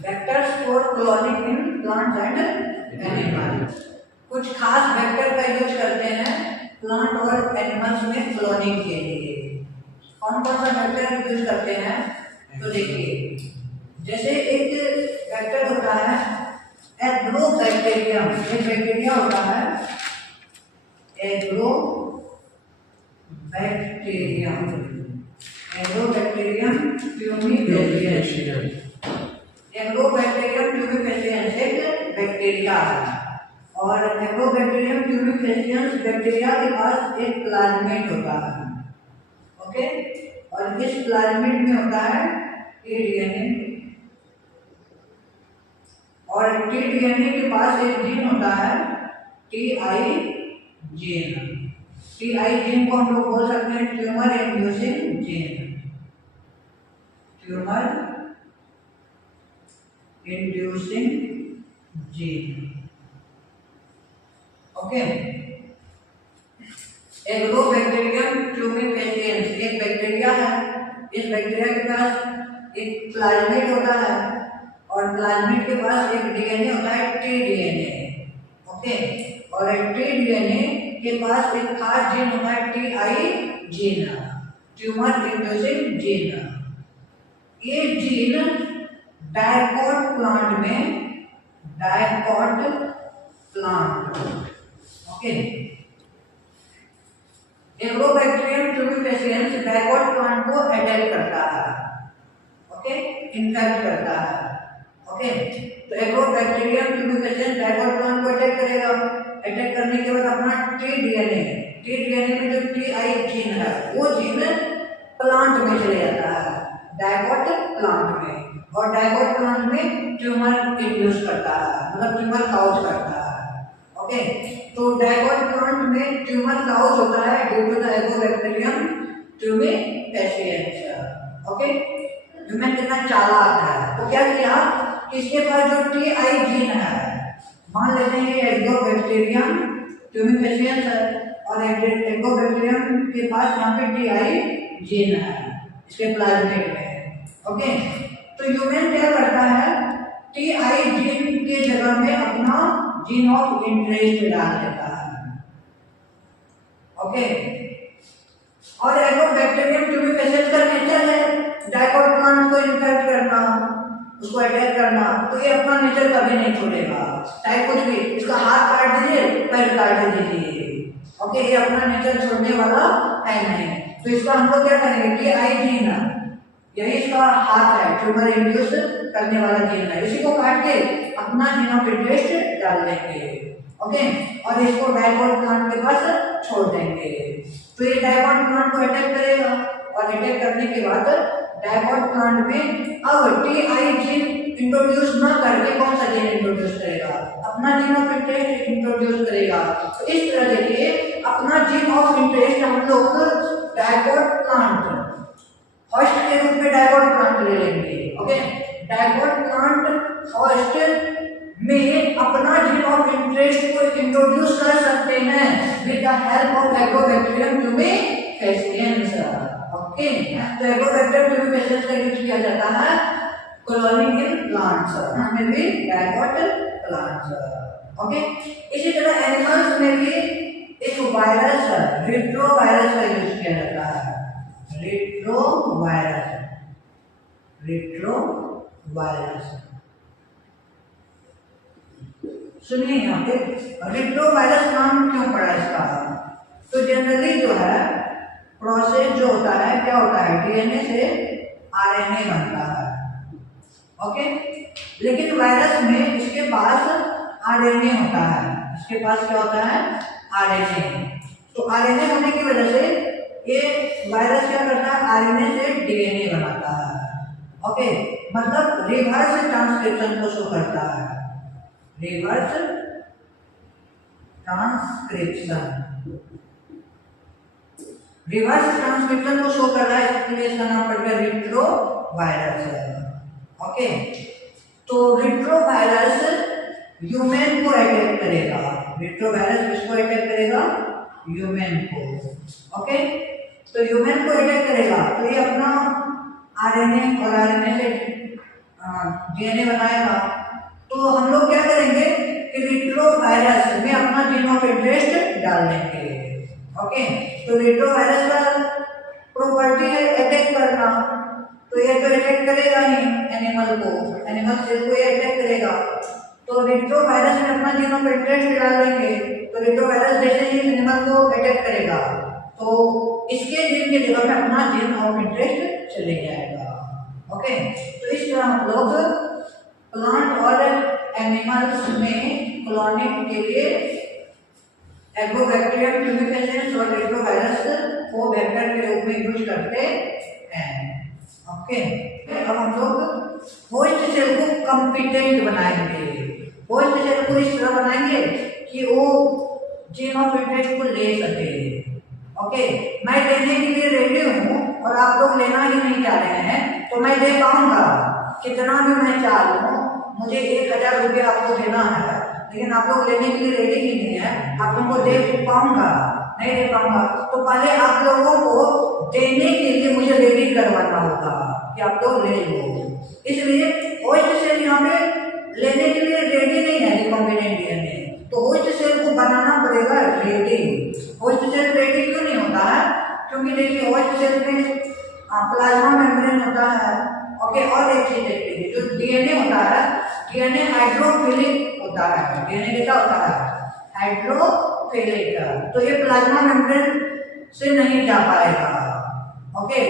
Vectors for cloning in plants and animals. कुछ खास vector का यूज करते हैं प्लांट और एनिमल्स में क्लोनिंग के लिए। कौन कौन सा वेक्टर यूज करते हैं? तो देखिए, जैसे एक वेक्टर होता है एग्रोबैक्टीरियम। एक बैक्टीरिया होता है agrobacterium. Agrobacterium tumefaciens. Agrobacterium tumefaciens एक बैक्टीरिया है और एग्रोबैक्टीरियम ट्यूमिफेसियंस बैक्टीरिया के पास एक प्लाज्मिड होता है। ओके, और इस प्लाज्मिड में होता है टीडीएनए और टीडीएनए के पास एक जीन होता है टीआई जीन। टीआई जीन को हम लोग बोल सकते हैं tumour inducing gene. Tumour inducing gene. Okay, agrobacterium tumefaciens एक बैक्टीरिया है। इस बैक्टीरिया के पास एक प्लाज्मिड होता है और प्लाज्मिड के पास एक डीएनए होता है टीडीएनए। ओके, और टीडीएनए के पास एक खास जीन होता है TI gene, tumour inducing gene. ये जीन डायकॉट प्लांट में, dicot plant, okay, agrobacterium tumefaciens dicot plant को अटैक करता है। ओके, इन्फेक्ट करता है। ओके, तो एग्रोबैक्टीरियम ट्यूमिफेसियंस डायकॉट प्लांट को अटैक करेगा। अटैक करने के बाद अपना टीडीएनए में जो टीआई जीन है वो जीन प्लांट में चले जाता है, डायकॉट प्लांट में, और डायकॉट प्लांट में ट्यूमर इंड्यूस करता है, मतलब ट्यूमर काउज करता है। ओके, तो डायकॉट प्लांट में ट्यूमर काउज होता है due to the Agrobacterium tumefaciens. Okay, human कितना चालाक है, तो क्या किया कि इसके पास जो टीआई जीन है, मान लेते हैं ये एग्रोबैक्टीरियम ट्यूमिफेसियंस है और एग्रोबैक्टीरियम के पास यहाँ पे टीआई जीन है इसके प्लाज्मिड में। ओके, तो ह्यूमन क्या करता है, टीआई जीन के जगह में अपना जीन ऑफ इंटरेस्ट डाल देता है। ओके, और एग्रोबैक्टीरियम ट्यूमिफेसियंस का नेचर है डायकॉट प्लांट को इन्फेक्ट करना, उसको अटैक करना, तो ये अपना नेचर कभी नहीं छोड़ेगा, चाहे कुछ भी, इसका हाथ काट दीजिए, पैर काट दीजिए। ओके, ये अपना नेचर छोड़ने वाला है नहीं। तो इसका हम लोग क्या करेंगे कि आई जीन, यही इसका हाथ है, ट्यूमर इंड्यूस करने वाला जीन है, इसी को काट के अपना जीन ऑफ इंटरेस्ट डाल देंगे। ओके, और इसको डायकॉट प्लांट के पास छोड़ देंगे। तो ये डायकॉट प्लांट को अटैक करेगा और अटैक करने के बाद डायकॉट प्लांट में अब टीआई जीन इंट्रोड्यूस ना करके कौन सा जीन इंट्रोड्यूस करेगा, अपना जीन ऑफ इंटरेस्ट इंट्रोड्यूस करेगा। तो इस तरह देखिए, अपना जीन ऑफ इंटरेस्ट हम लोग डायकॉट प्लांट होस्ट के रूप में डायकॉट प्लांट ले लेंगे। ओके, डायकॉट प्लांट होस्ट में अपना जीन ऑफ इंटरेस्ट को इंट्रोड्यूस कर सकते हैं with the help of agrobacterium tumefaciens. Okay, तो एग्रोबैक्टीरियम ट्यूमिफेसियंस का यूज किया जाता है क्लोनिंग इन प्लांट्स में भी, डायकॉट प्लांट्स। ओके, इसी तरह एनिमल्स में भी एक वायरस रेट्रोवायरस का यूज किया जाता है। रेट्रोवायरस सुनिए, यहाँ पे रेट्रोवायरस नाम क्यों पड़ा इसका? तो जनरली जो है प्रोसेस जो होता है, क्या होता है, डीएनए से आरएनए बनता है। ओके, लेकिन वायरस में इसके पास आरएनए होता है, इसके पास क्या होता है, आरएनए। तो आरएनए होने की वजह से ये वायरस क्या करता है, आरएनए से डीएनए बनाता है। ओके, मतलब रिवर्स ट्रांसक्रिप्शन को शो करता है, रिवर्स ट्रांसक्रिप्शन, रिवर्स ट्रांसक्रिप्शन को शो कर रहा है, इसलिए इसका नाम पड़ गया रेट्रोवायरस। ओके, तो रेट्रोवायरस ह्यूमन को अटैक करेगा। रेट्रोवायरस किसको अटैक करेगा, ह्यूमन को। ओके, तो ह्यूमन को अटैक करेगा तो ये अपना आरएनए और आरएनए से डीएनए बनाएगा, तो हम लोग क्या करेंगे कि रिट्रोवायरस में अपना जीन ऑफ इंटरेस्ट डाल देंगे। ओके, तो रिट्रोवायरस का प्रॉपर्टी है अटैक करना, तो ये तो अटैक करेगा ही एनिमल को, एनिमल सेल को ये अटैक करेगा। तो रिट्रोवायरस में अपना जीन ऑफ इंटरेस्ट डाल देंगे, तो रिट्रोवायरस जैसे ही एनिमल को अटैक करेगा तो इसके जीन की जगह में अपना जीन ऑफ इंटरेस्ट चले जाएगा। ओके, तो इस तरह हम लोग प्लांट और एनिमल्स में क्लोनिंग के लिए एग्रोबैक्टीरियम ट्यूबिफेसेंस और रिट्रोवायरस को वेक्टर के रूप में यूज करते हैं। ओके, अब हम लोग होस्ट सेल को कॉम्पिटेंट बनाएंगे। होस्ट सेल को इस तरह बनाएंगे कि वो जीन ऑफ इंटरेस्ट को ले सके। ओके, मैं लेने के लिए रेडी हूँ और आप लोग लेना ही नहीं चाह रहे हैं, तो मैं दे पाऊंगा कितना भी मैं चाह लूँ, मुझे 1000 रुपये आपको देना है, लेकिन आप लोग लेने के लिए रेडी ही नहीं है, आप लोगों को दे पाऊंगा नहीं दे पाऊंगा। तो पहले आप लोगों को देने के लिए मुझे रेडी करवाना होगा कि आप लोग ले लो। इसलिए होस्ट सेल यहाँ पे लेने के लिए रेडी नहीं है रिकॉम्बिनेंट डीएनए, तो होस्ट सेल को बनाना पड़ेगा रेडी। होस्ट सेल रेडी क्यों नहीं होता है? क्योंकि देखिए होस्ट सेल में प्लाज्मा मेम्ब्रेन होता है। ओके, और एक चीज देखिए, जो डीएनए होता है, डीएनए हाइड्रोफिलिक होता है। डीएनए कैसा होता है? हाइड्रोफिलिक। तो ये प्लाज्मा मेम्ब्रेन से नहीं जा पाएगा। ओके,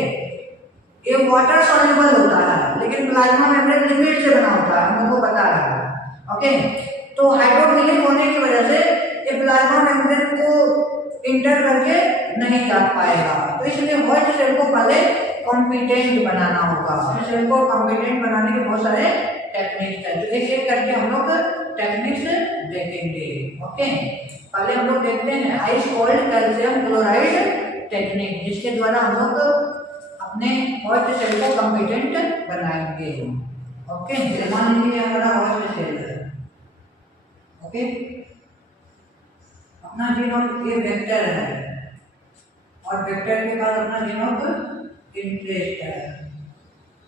ये वाटर सॉल्युबल होता है, लेकिन प्लाज्मा मेम्ब्रेन लिपिड से बना होता है, हम लोगों को पता है। ओके, तो हाइड्रोफिलिक होने की वजह से ये प्लाज्मा मेम्ब्रेन को इंटर करके नहीं जा पाएगा। तो इसलिए होस्ट सेल को पहले कॉम्पिटेंट बनाना होगा। होस्ट सेल को कॉम्पिटेंट बनाने के बहुत सारे टेक्निक्स है, जो एक एक करके हम लोग टेक्निक्स देखेंगे। ओके, पहले हम लोग देखते हैं ice cold calcium chloride technique, जिसके द्वारा हम लोग अपने होस्ट सेल को कॉम्पिटेंट बनाएंगे। ओके, मान लीजिए हमारा होस्ट सेल है। ओके, अपना जीन ऑफ ये वेक्टर है और वेक्टर के बाद अपना जीन ऑफ इंटरेस्ट है,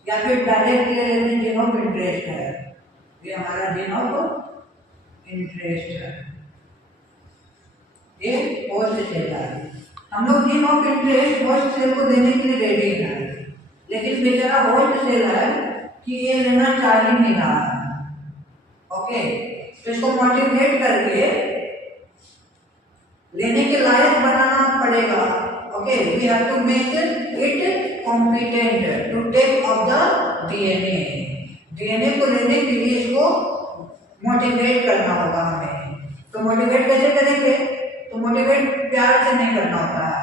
या फिर डायरेक्ट ले लेते हैं जीन ऑफ इंटरेस्ट है, ये हमारा जीन ऑफ इंटरेस्ट है, ये होस्ट सेल है। हम लोग gene of interest host cell को देने के लिए रेडी है, लेकिन बेचारा होस्ट सेल है कि ये लेना चाह ही नहीं रहा है। ओके, तो इसको मोटिवेट करके लेने के लायक बनाना पड़ेगा। Okay, we have to make it competent to take off the DNA. DNA को लेने के लिए इसको मोटिवेट करना होगा हमें। तो मोटिवेट कैसे करेंगे? तो मोटिवेट प्यार से नहीं करना होता है,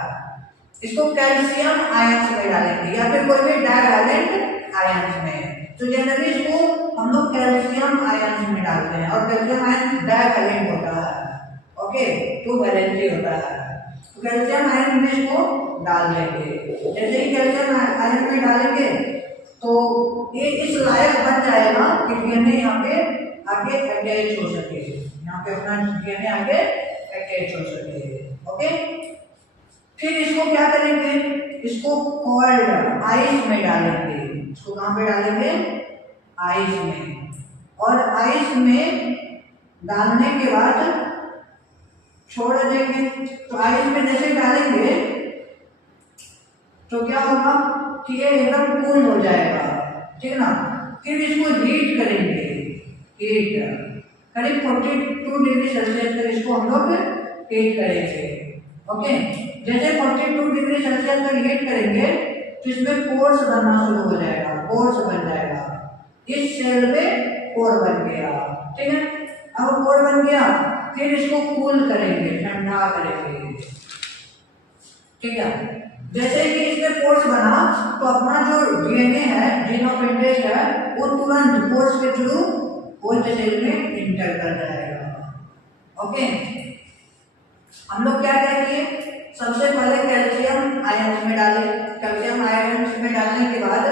इसको कैल्शियम आयंस में डालेंगे या फिर कोई भी डाइवैलेंट आयंस में। तो जनरली इसको हम लोग कैल्शियम आयंस में डालते हैं, और कैल्शियम आयन डाइवैलेंट होता है। ओके, 2 वैलेंसी होता है। तो कैल्शियम आयन में इसको डाल देंगे। जैसे ही कैल्शियम आयन में डालेंगे तो ये इस लायक बन जाएगा कि डीएनए यहाँ पे आगे अटैच हो सके, यहाँ पे अपना डीएनए आगे अटैच हो सके। ओके, फिर इसको क्या करेंगे? इसको कोल्ड आइस में डालेंगे। इसको कहाँ पे डालेंगे? आइस में। और आइस में डालने के बाद छोड़ देंगे। तो आइस में जैसे डालेंगे तो क्या होगा कि ये एकदम कूल हो जाएगा, ठीक है ना। फिर इसको हीट करेंगे, हीट करीब 42 डिग्री सेल्सियस तक इसको हम लोग हीट करेंगे। ओके, जैसे 42 डिग्री सेल्सियस तक हीट करेंगे तो इसमें पोर्स बनना शुरू हो जाएगा, पोर्स बन जाएगा। इस सेल में पोर बन गया, ठीक है। अब पोर बन गया, फिर इसको कूल करेंगे, ठंडा करेंगे, ठीक है। जैसे कि इसमें पोर्स बना तो अपना जो डीएनए है, जीन ऑफ इंटरेस्ट है, वो तुरंत पोर्स के थ्रू होस्ट सेल में इंटर कर जाएगा। ओके, हम लोग क्या करेंगे? सबसे पहले कैल्शियम आयंस में डालें। कैल्शियम आयंस में डालने के बाद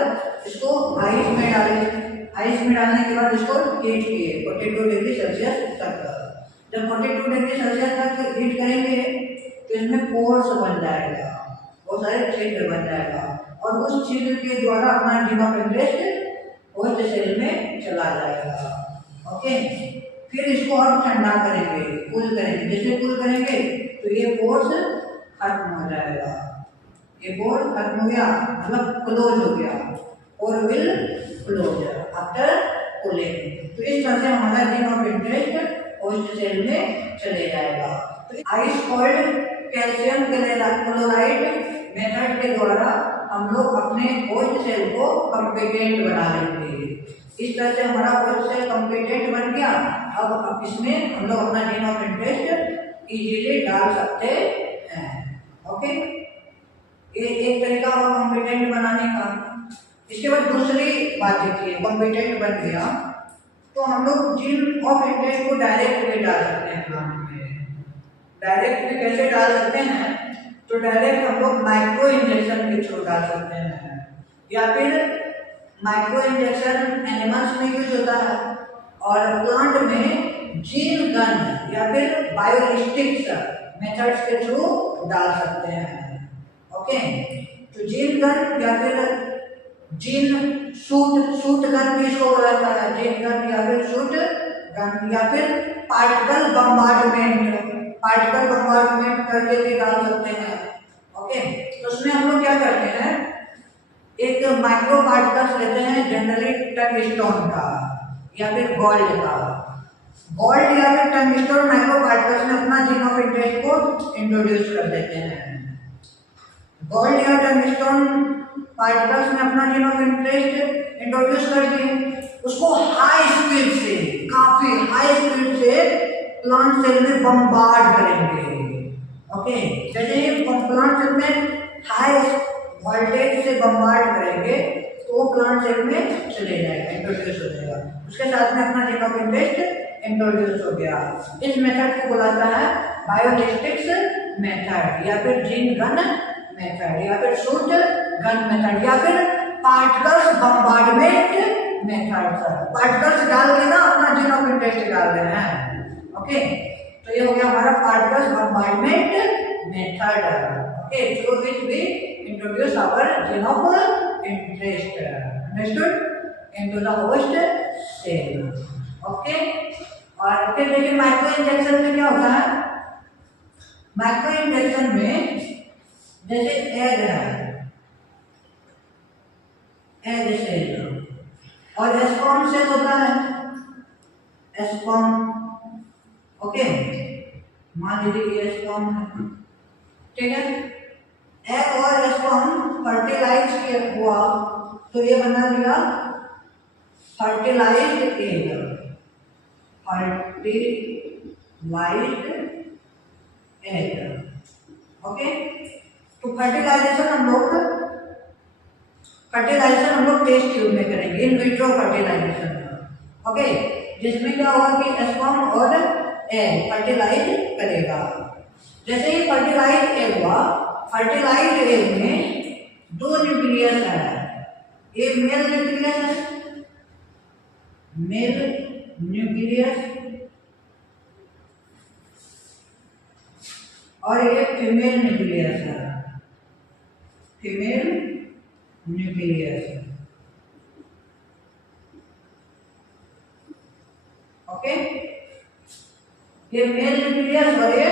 इसको आइस में डालें। आइस में डालने के बाद इसको हीट किए 42 डिग्री सेल्सियस तक। जब 42 डिग्री सेल्सियस तक हीट करेंगे तो इसमें पोर्स बन जाएगा, बहुत सारे छिद्र बन जाएगा, और उस छिद्र के द्वारा अपना gene of interest host cell में चला जाएगा। ओके, फिर इसको हम ठंडा करेंगे, कूल करेंगे। जैसे कूल करेंगे तो ये कोर्स खत्म हो जाएगा, ये कोर्स खत्म हो गया मतलब क्लोज हो गया, और विल क्लोज आफ्टर कूलिंग। तो इस तरह से हमारा gene of interest host cell में चले जाएगा। तो ice cold calcium chloride method के द्वारा हम लोग अपने होस्ट सेल को कॉम्पिटेंट बना लेंगे। इस तरह से हमारा होस्ट सेल कॉम्पिटेंट बन गया। अब इसमें हम लोग अपना जीन ऑफ इंटरेस्ट इजीली डाल सकते हैं। ओके, ये एक तरीका हुआ कॉम्पिटेंट बनाने का। इसके बाद दूसरी बात देखिए, कॉम्पिटेंट बन गया तो हम लोग जीन ऑफ इंटरेस्ट को डायरेक्ट भी डाल सकते हैं प्लांट में। डायरेक्ट भी कैसे डाल सकते हैं? तो डायरेक्ट हम लोग माइक्रो इंजेक्शन के थ्रू डाल सकते हैं, या फिर माइक्रो इंजेक्शन एनिमल्स में यूज होता है, और प्लांट में जीन गन या फिर बायोलिस्टिक्स मेथड्स के थ्रू डाल सकते हैं। ओके, तो जीन गन या फिर जीन शूट गन भी इसको बोला जाता है, जीन गन या फिर शूट गन, या फिर पार्टिकल बम्बार्डमेंट करके भी डाल सकते हैं। ओके, तो उसमें हम लोग क्या करते हैं, एक माइक्रो पार्टिकल्स लेते हैं, जनरली टंगस्टोन का या फिर गोल्ड का। गोल्ड या फिर टंगस्टोन माइक्रो पार्टिकल्स में अपना जीन ऑफ इंटरेस्ट को इंट्रोड्यूस कर देते हैं। गोल्ड या टंगस्टोन पार्टिकल्स में अपना जीन ऑफ इंटरेस्ट इंट्रोड्यूस कर दिए, उसको हाई स्पीड से, काफी हाई स्पीड से प्लांट सेल में बम्बार्ड करेंगे। ओके, जैसे ही प्लांट सेल में हाई वोल्टेज से बम्बार्ड करेंगे तो वो प्लांट सेल में चले जाएगा, इंट्रोड्यूस हो जाएगा। उसके साथ में अपना जीन ऑफ इंटरेस्ट इंट्रोड्यूस हो गया। इस मेथड को बुलाता है बायोलिस्टिक्स मेथड, या फिर जीन गन मेथड, या फिर शूट गन मेथड, या फिर पार्टिकल्स बम्बार्डमेंट मेथड। पार्टिकल्स डाल के ना अपना जीन ऑफ इंटरेस्ट डाल रहे हैं। ओके, तो ये हो गया हमारा particles bombardment method. Okay, through which we introduce our gene of interest understood into the host cell. Okay, और फिर देखिए माइक्रो इंजेक्शन में क्या होता है। माइक्रो इंजेक्शन में जैसे एग है, एग सेल और एस्पॉन सेल होता है, एस्पॉन। ओके, मान लीजिए ये एस्पॉन है, ठीक है। एग और एस्पॉन फर्टिलाइज किया हुआ तो ये बना दिया fertilised egg, fertilised egg. Okay, तो फर्टिलाइजेशन हम लोग टेस्ट ट्यूब में करेंगे, इन विट्रो फर्टिलाइजेशन। ओके, जिसमें क्या होगा कि एस्पर्म और एग फर्टिलाइज करेगा। जैसे ही फर्टिलाइज एग हुआ, फर्टिलाइज एग में दो न्यूक्लियस है, एक मेल न्यूक्लियस है, मेल न्यूक्लियस, और एक फीमेल न्यूक्लियस है, फीमेल न्यूक्लियस। ओके, ये मेल न्यूक्लियस और ये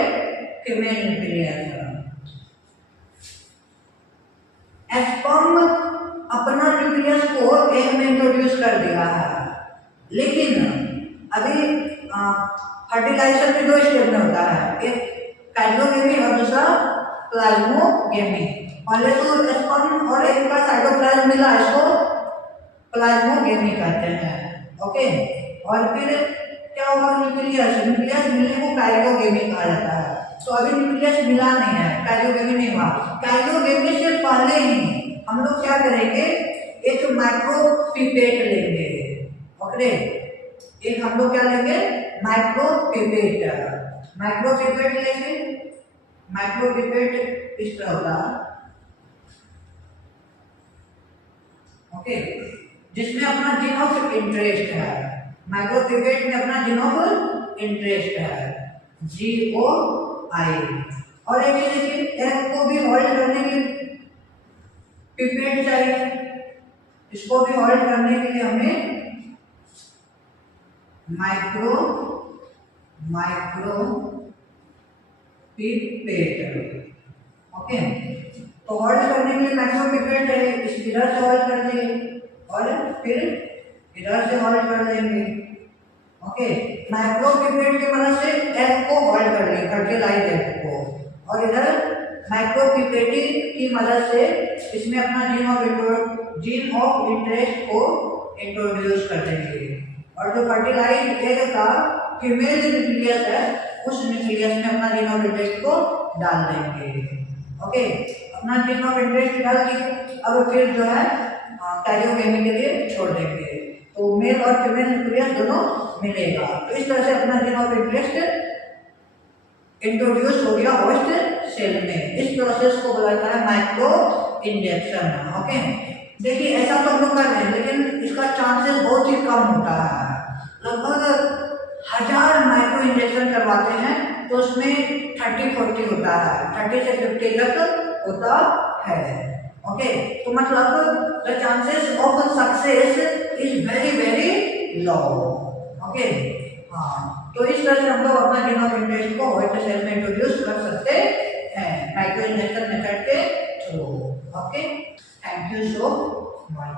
फीमेल न्यूक्लियस है। एस्पर्म अपना न्यूक्लियस को एग में इंट्रोड्यूस कर दिया है, लेकिन अभी फर्टिलाइजेशन में दो स्टेप में होता है, एक काइलोगेमी और दूसरा प्लाज्मोगेमी। पहले तो एस्पर्म और एग का साइटोप्लाज्म मिला, इसको प्लाज्मोगेमी कहते हैं। ओके, और फिर क्या होगा, न्यूक्लियस मिलने को काइलोगेमी कहा जाता है। तो अभी न्यूक्लियस मिला नहीं है, काइलोगेमी नहीं हुआ। काइलोगेमी से पहले ही हम लोग क्या करेंगे, एक माइक्रो पिपेट लेंगे। ओके, एक हम लोग क्या लेंगे, माइक्रो पिपेट। माइक्रो पिपेट लेंगे, माइक्रो पिपेट इस तरह होता है। ओके, जिसमें अपना जीन ऑफ इंटरेस्ट है, माइक्रो पिपेट में अपना जीन ऑफ इंटरेस्ट है, GOI। और एक देखिए, एग को भी होल्ड करने की पिपेट चाहिए, इसको भी होल्ड करने के लिए हमें माइक्रो पिपेट, ओके। तो होल्ड करने के लिए माइक्रो पिपेट है, इस इधर से होल्ड कर देंगे और फिर इधर से होल्ड कर देंगे, ओके। माइक्रो पिपेट की मदद से एफ को होल्ड कर लेंगे, फर्टिलाइज एफ को, और इधर माइक्रो पिपेटी की मदद से इसमें अपना जीन ऑफ इंटरेस्ट को इंट्रोड्यूस कर देंगे, और जो फर्टिलाइज एग का फीमेल न्यूक्लियस है उस न्यूक्लियस में अपना जीन ऑफ इंटरेस्ट को डाल देंगे, ओके। अपना जीन ऑफ इंटरेस्ट डाल के अब फिर जो है कैरियोगेमी के लिए छोड़ देंगे, तो मेल और फीमेल न्यूक्लियस दोनों मिलेगा। तो इस तरह से अपना जीन ऑफ इंटरेस्ट इंट्रोड्यूस हो गया होस्ट सेल में। इस प्रोसेस को बोला जाता है माइक्रो इंजेक्शन, ओके। देखिए ऐसा तो हम लोग कर रहे हैं, लेकिन इसका चांसेस बहुत ही कम होता है। लगभग 1000 माइक्रो इंजेक्शन करवाते हैं तो उसमें 30-40 होता है, 30 से 50 तक होता है, ओके। तो मतलब the chances of success is very low, okay. हाँ, तो इस तरह से हम लोग अपना जीन ऑफ इंटरेस्ट को होस्ट सेल में इंट्रोड्यूस कर सकते हैं माइक्रो इंजेक्शन मेथड के through, okay. Thank you so much.